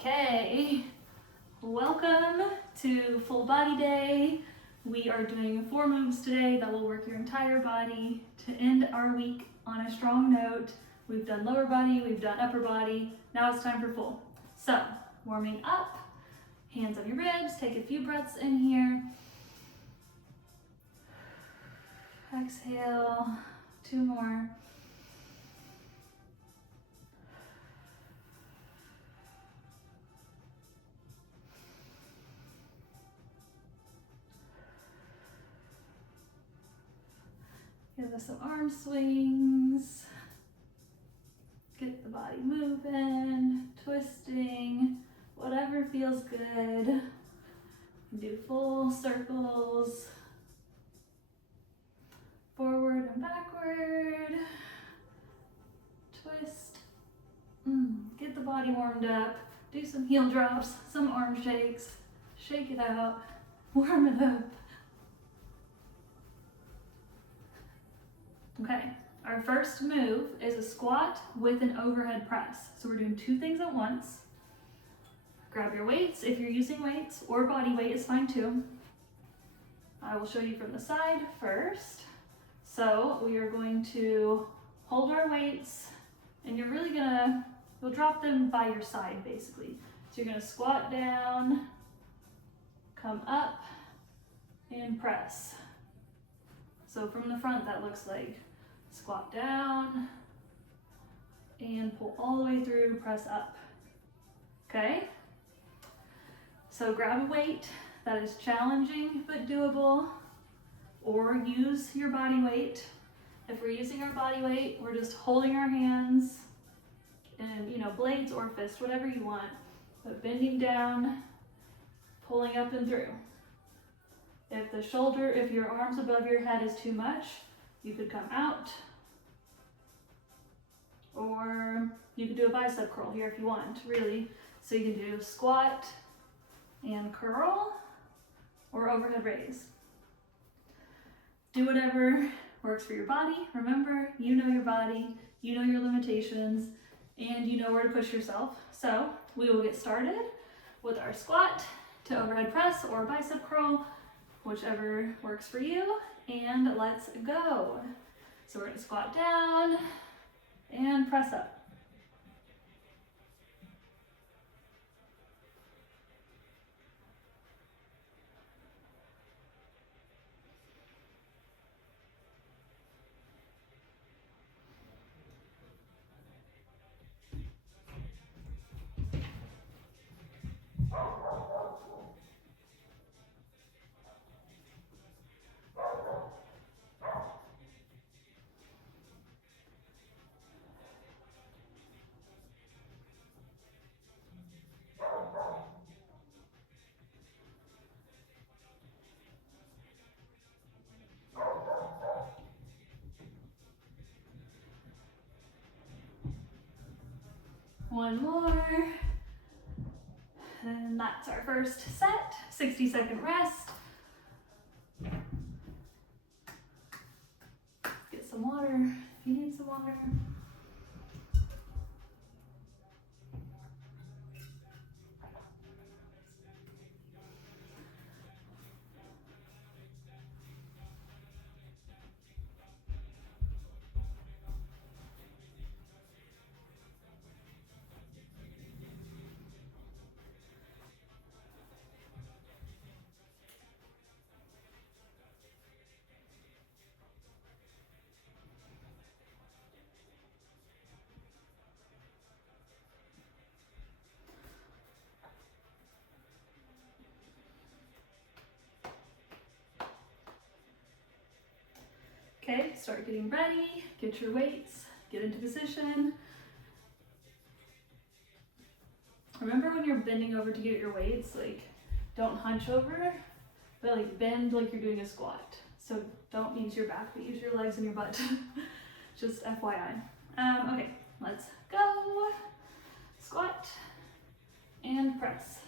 Okay, welcome to Full Body Day. We are doing 4 moves today that will work your entire body to end our week on a strong note. We've done lower body, we've done upper body, now it's time for full. So, warming up, hands on your ribs, take a few breaths in here. Exhale, 2 more. Give us some arm swings. Get the body moving, twisting, whatever feels good. Do full circles, forward and backward, twist. Get the body warmed up, do some heel drops, some arm shakes, shake it out, warm it up. Okay, our first move is a squat with an overhead press. So we're doing 2 things at once. Grab your weights if you're using weights, or body weight is fine too. I will show you from the side first. So we are going to hold our weights, and you'll drop them by your side basically. So you're gonna squat down, come up, and press. So from the front that looks like squat down and pull all the way through, press up. Okay? So grab a weight that is challenging but doable, or use your body weight. If we're using our body weight, we're just holding our hands and blades or fist, whatever you want, but bending down, pulling up and through. If your arms above your head is too much, you could come out, or you could do a bicep curl here if you want, really. So you can do squat and curl, or overhead raise. Do whatever works for your body. Remember, you know your body, you know your limitations, and you know where to push yourself. So we will get started with our squat to overhead press or bicep curl, whichever works for you, and let's go. So we're gonna squat down and press up. One more, and that's our first set. 60-second rest. Get some water if you need some water. Okay, start getting ready, get your weights, get into position. Remember when you're bending over to get your weights, don't hunch over, but bend like you're doing a squat. So don't use your back, but use your legs and your butt. Just FYI. Okay, let's go. Squat and press.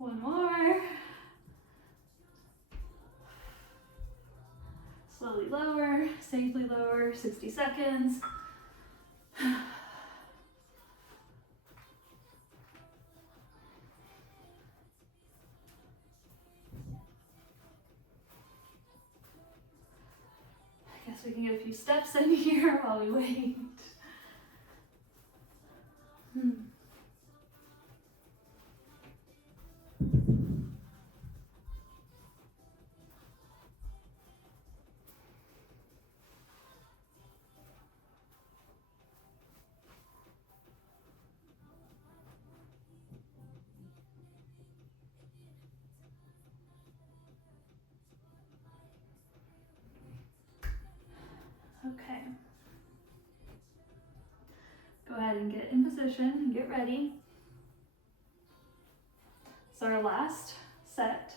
One more. Slowly lower, safely lower, 60 seconds. I guess we can get a few steps in here while we wait. Okay. Go ahead and get in position and get ready. It's our last set.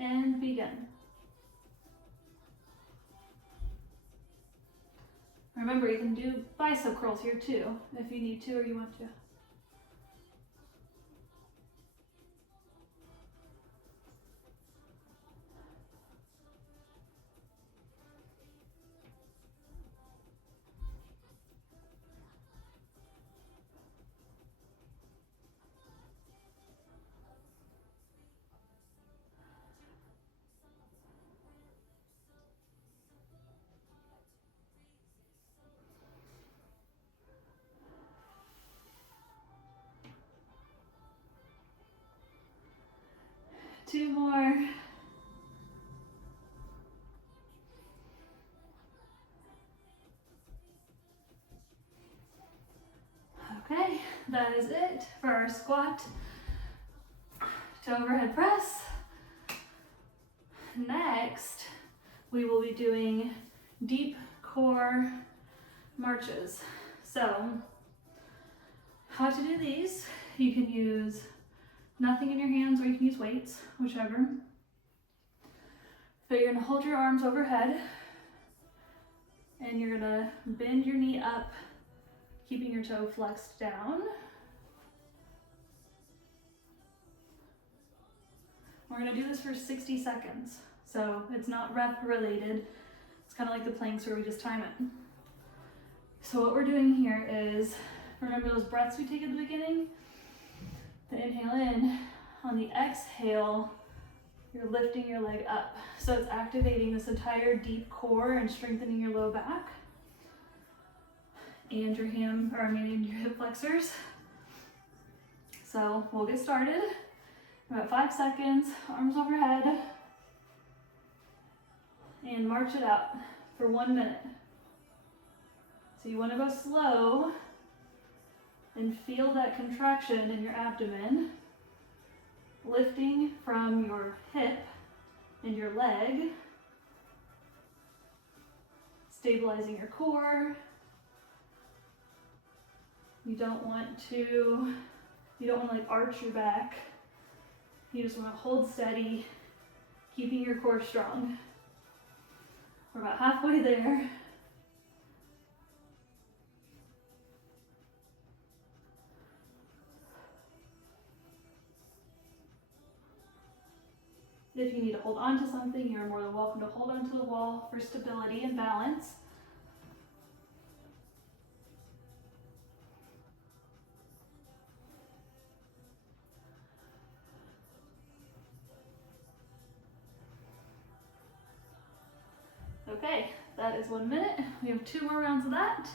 And begin. Remember, you can do bicep curls here too, if you need to or you want to. Two more. Okay, that is it for our squat to overhead press. Next, we will be doing deep core marches. So, how to do these, you can use nothing in your hands or you can use weights, whichever. But you're gonna hold your arms overhead and you're gonna bend your knee up, keeping your toe flexed down. We're gonna do this for 60 seconds. So it's not rep related. It's kind of like the planks where we just time it. So what we're doing here is, remember those breaths we take at the beginning? The inhale in, on the exhale, you're lifting your leg up. So it's activating this entire deep core and strengthening your low back and your your hip flexors. So we'll get started. About 5 seconds, arms overhead, and march it out for 1 minute. So you want to go slow and feel that contraction in your abdomen, lifting from your hip and your leg, stabilizing your core. You don't want to like arch your back. You just want to hold steady, keeping your core strong. We're about halfway there. If you need to hold on to something, you're more than welcome to hold onto the wall for stability and balance. Okay, that is 1 minute. We have 2 more rounds of that.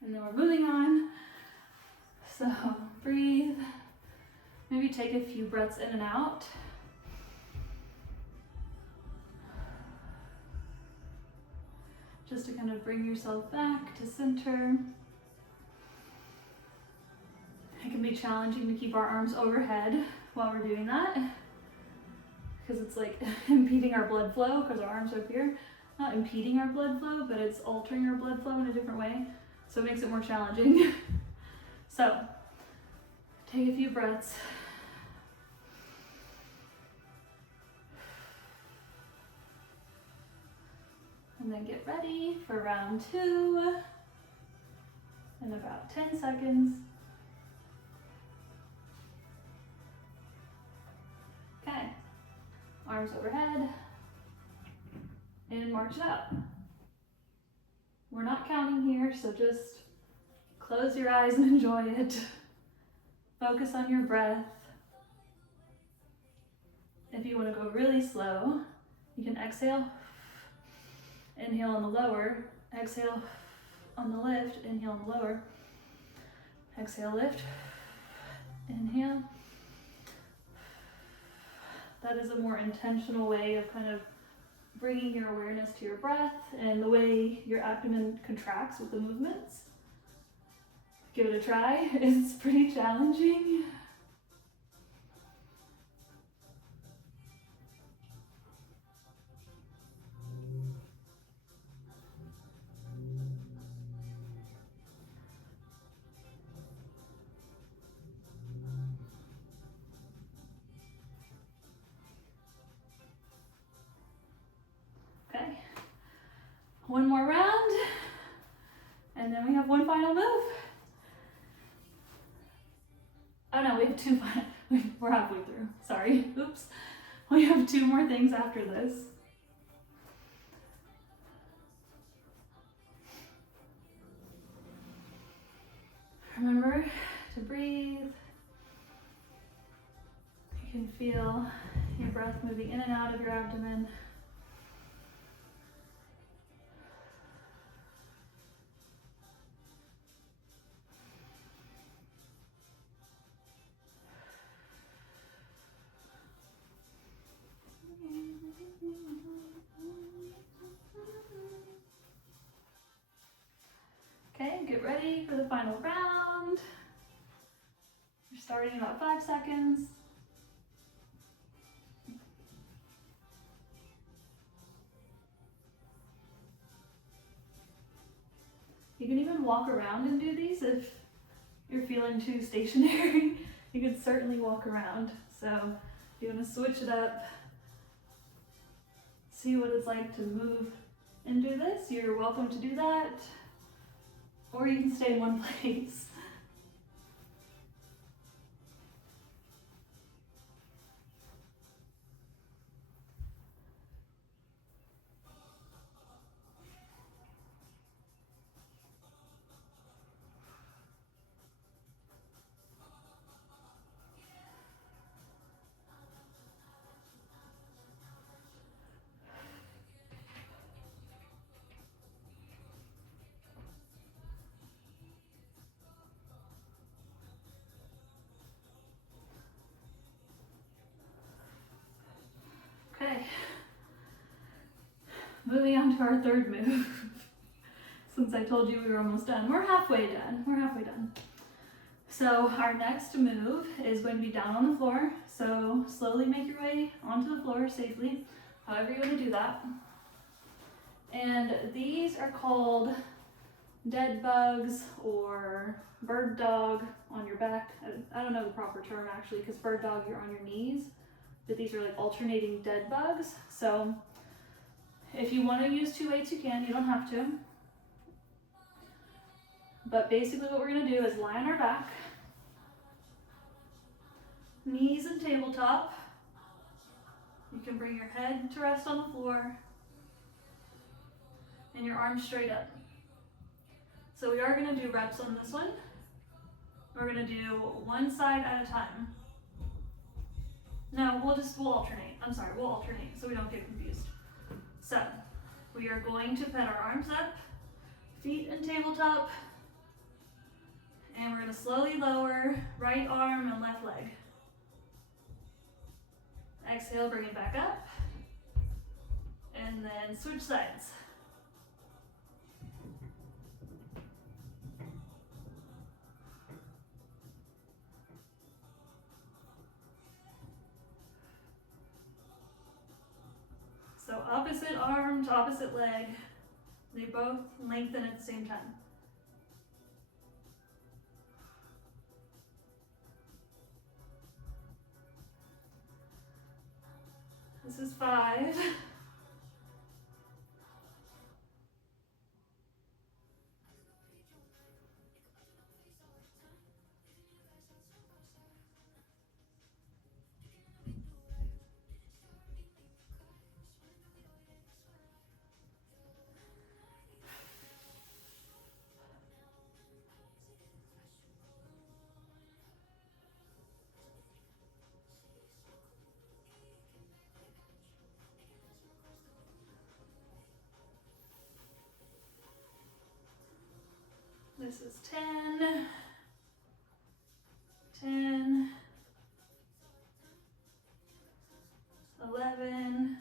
And then we're moving on. So breathe. Maybe take a few breaths in and out. Just to kind of bring yourself back to center. It can be challenging to keep our arms overhead while we're doing that, because it's like impeding our blood flow because our arms are up here. Not impeding our blood flow, but it's altering our blood flow in a different way. So it makes it more challenging. So take a few breaths. And then get ready for round 2. in about 10 seconds. Okay, arms overhead, and march it up. We're not counting here, so just close your eyes and enjoy it. Focus on your breath. If you want to go really slow, you can exhale, inhale on the lower, exhale on the lift, inhale on the lower, exhale, lift, inhale. That is a more intentional way of kind of bringing your awareness to your breath and the way your abdomen contracts with the movements. Give it a try. It's pretty challenging. Okay, one more round, and then we have one final move. Oh no, we have two, we're halfway through, sorry, oops. We have two more things after this. Remember to breathe. You can feel your breath moving in and out of your abdomen. Okay, get ready for the final round. You're starting in about 5 seconds. You can even walk around and do these if you're feeling too stationary. You can certainly walk around. So if you want to switch it up, see what it's like to move and do this, you're welcome to do that. Or you can stay in one place. Okay, moving on to our third move. Since I told you we were almost done, we're halfway done. So our next move is going to be down on the floor. So slowly make your way onto the floor safely, however you want to do that. And these are called dead bugs or bird dog on your back. I don't know the proper term actually, because bird dog you're on your knees, but these are like alternating dead bugs. So if you want to use 2 weights, you can, you don't have to. But basically what we're going to do is lie on our back, knees and tabletop. You can bring your head to rest on the floor and your arms straight up. So we are going to do reps on this one. We're going to do one side at a time. No, we'll alternate. I'm sorry, we'll alternate so we don't get confused. So we are going to put our arms up, feet and tabletop, and we're going to slowly lower right arm and left leg. Exhale, bring it back up, and then switch sides. So opposite arm to opposite leg, they both lengthen at the same time. This is 5. This is 10, 10, 11,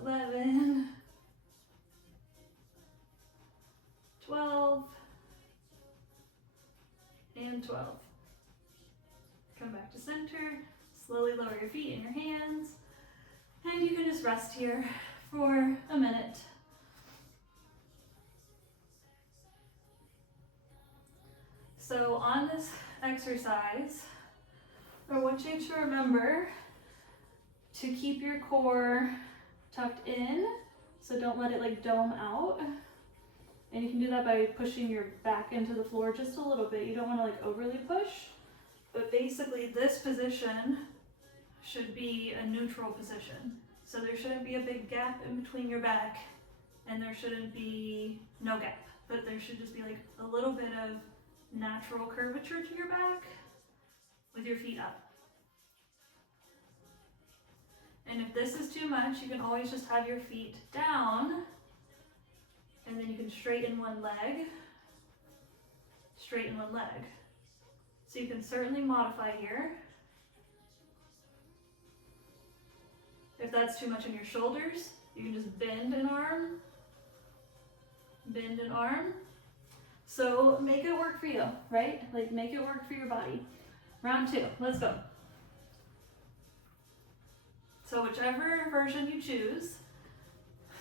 11, 12, and 12. Come back to center, slowly lower your feet and your hands, and you can just rest here for a minute. So on this exercise, I want you to remember to keep your core tucked in, so don't let it like dome out. And you can do that by pushing your back into the floor just a little bit. You don't want to like overly push, but basically this position should be a neutral position. So there shouldn't be a big gap in between your back, and there shouldn't be no gap, but there should just be like a little bit of natural curvature to your back with your feet up. And if this is too much, you can always just have your feet down, and then you can straighten one leg, straighten one leg. So you can certainly modify here. If that's too much in your shoulders, you can just bend an arm, bend an arm. So make it work for you, right? Like make it work for your body. Round 2, let's go. So whichever version you choose,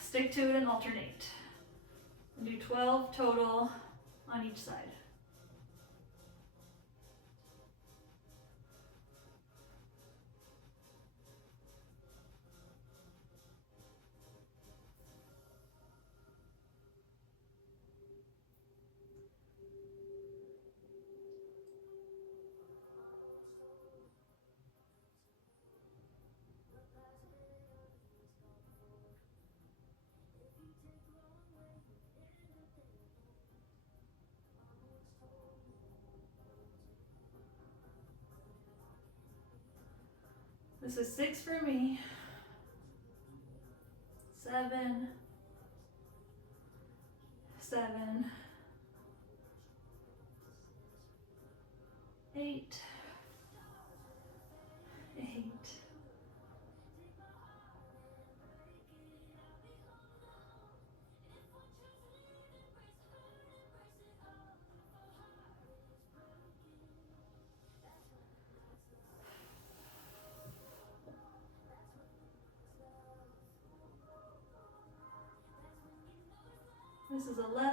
stick to it and alternate. Do 12 total on each side. This is 6 for me, 7, 7, 8, 8,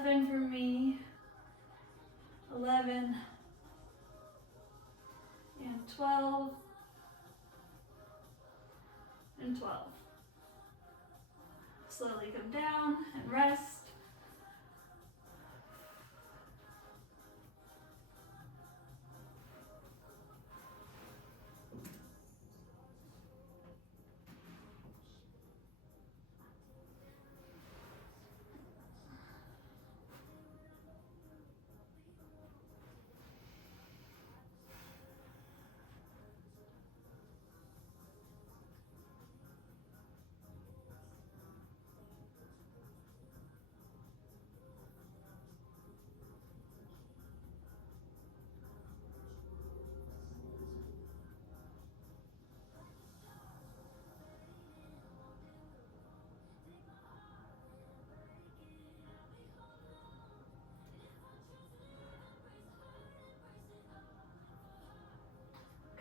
11 for me, 11, and 12, and 12. Slowly come down and rest.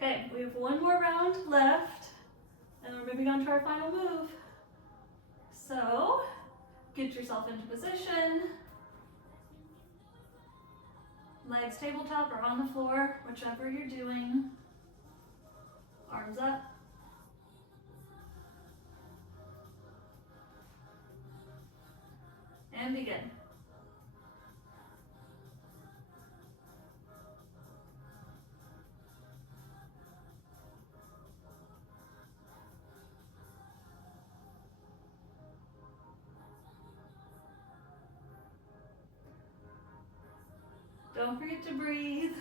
Okay, we have one more round left, and we're moving on to our final move. So, get yourself into position. Legs tabletop or on the floor, whichever you're doing. Arms up. And begin. Don't forget to breathe.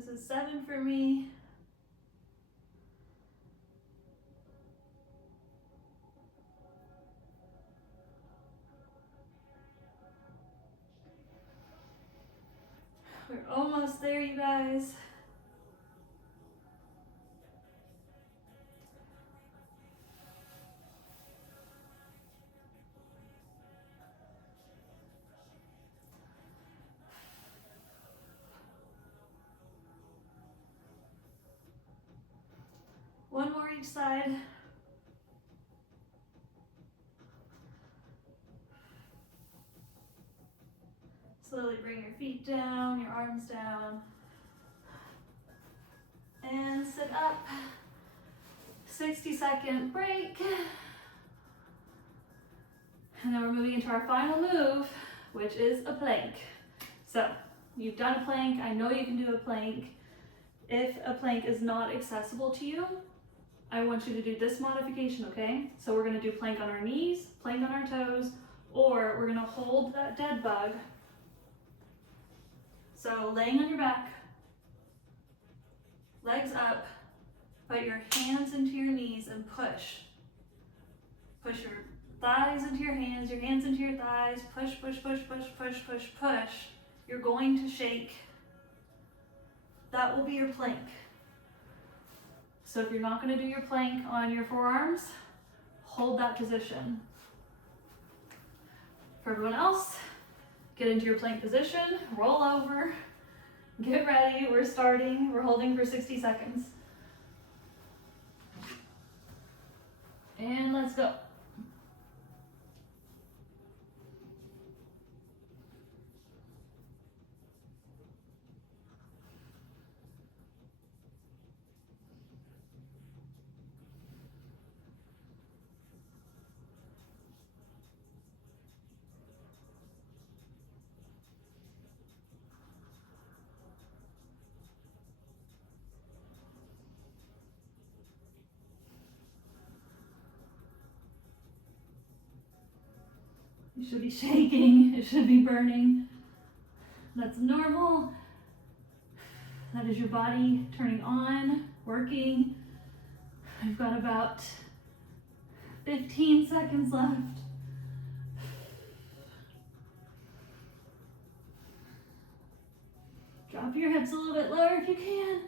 This is 7 for me. We're almost there, you guys. One more each side. Slowly bring your feet down, your arms down. And sit up. 60-second break. And then we're moving into our final move, which is a plank. So, you've done a plank. I know you can do a plank. If a plank is not accessible to you, I want you to do this modification, okay? So we're gonna do plank on our knees, plank on our toes, or we're gonna hold that dead bug. So laying on your back, legs up, put your hands into your knees and push. Push your thighs into your hands into your thighs, push, push, push, push, push, push, push. You're going to shake. That will be your plank. So if you're not going to do your plank on your forearms, hold that position. For everyone else, get into your plank position, roll over, get ready, we're starting, we're holding for 60 seconds. And let's go. You should be shaking, it should be burning. That's normal. That is your body turning on, working. I've got about 15 seconds left. Drop your hips a little bit lower if you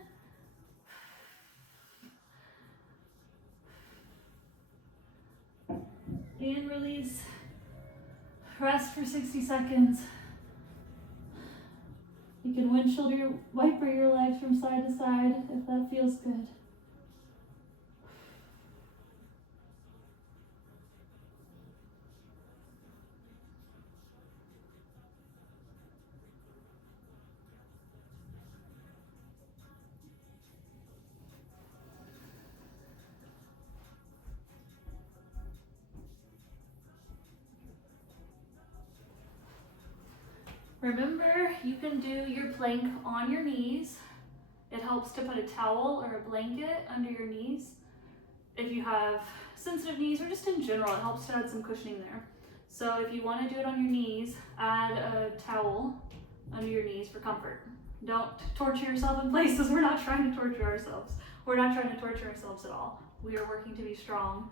can. And release. Rest for 60 seconds. You can windshield wiper your legs from side to side if that feels good. Remember, you can do your plank on your knees. It helps to put a towel or a blanket under your knees. If you have sensitive knees or just in general, it helps to add some cushioning there. So if you want to do it on your knees, add a towel under your knees for comfort. Don't torture yourself in places. We're not trying to torture ourselves. We're not trying to torture ourselves at all. We are working to be strong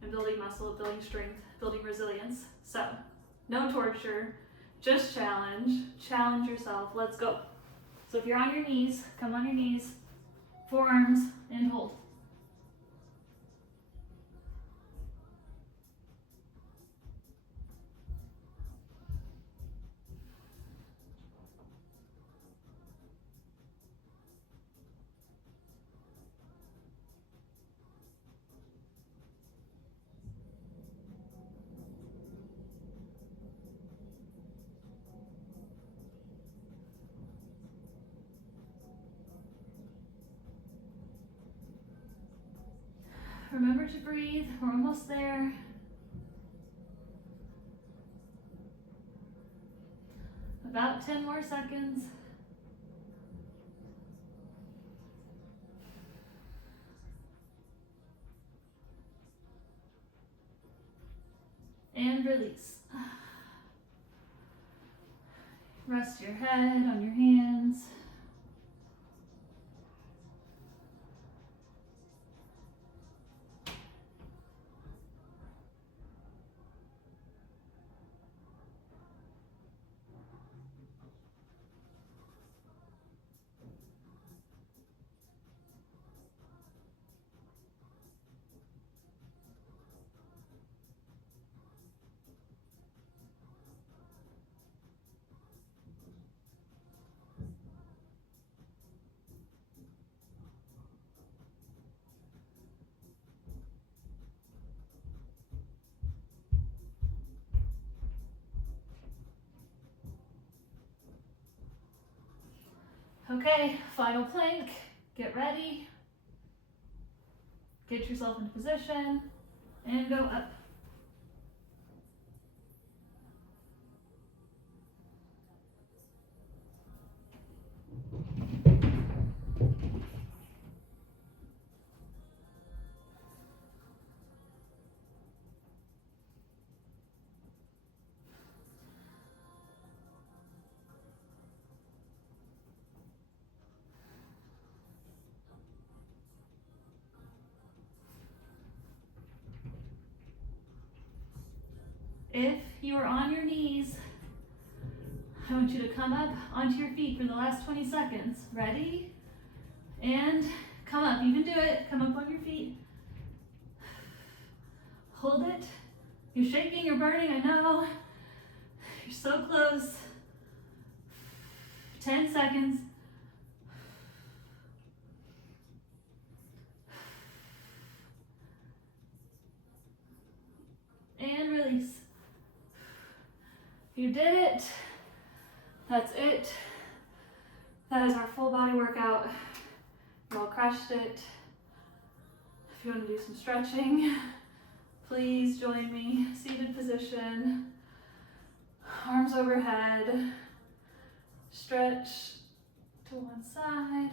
and building muscle, building strength, building resilience. So no torture. Just challenge yourself. Let's go. So if you're on your knees, come on your knees, forearms, and hold. Remember to breathe. We're almost there. About 10 more seconds. And release. Rest your head on your hands. Okay, final plank. Get ready. Get yourself into position and go up. If you are on your knees, I want you to come up onto your feet for the last 20 seconds. Ready? And come up. You can do it. Come up on your feet. Hold it. You're shaking, you're burning, I know. You're so close. 10 seconds. And release. You did it. That's it. That is our full body workout. You all crushed it. If you want to do some stretching, please join me. Seated position. Arms overhead. Stretch to one side.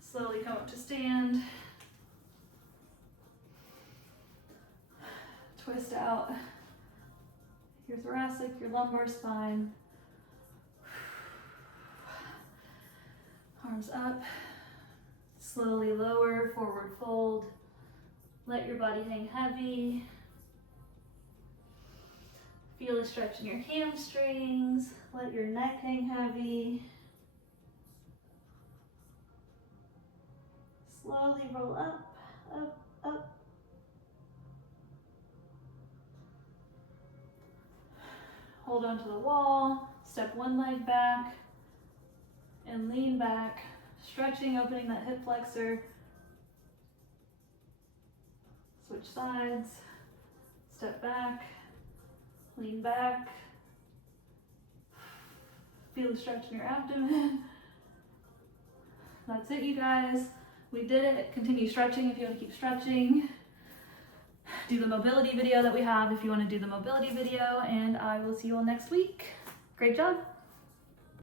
Slowly come up to stand. Twist out your thoracic, your lumbar spine. Arms up. Slowly lower, forward fold. Let your body hang heavy. Feel the stretch in your hamstrings. Let your neck hang heavy. Slowly roll up, up, up. Hold onto the wall. Step one leg back and lean back. Stretching, opening that hip flexor. Switch sides. Step back. Lean back. Feel the stretch in your abdomen. That's it, you guys. We did it. Continue stretching if you want to keep stretching. Do the mobility video that we have if you want to do the mobility video, and I will see you all next week. Great job.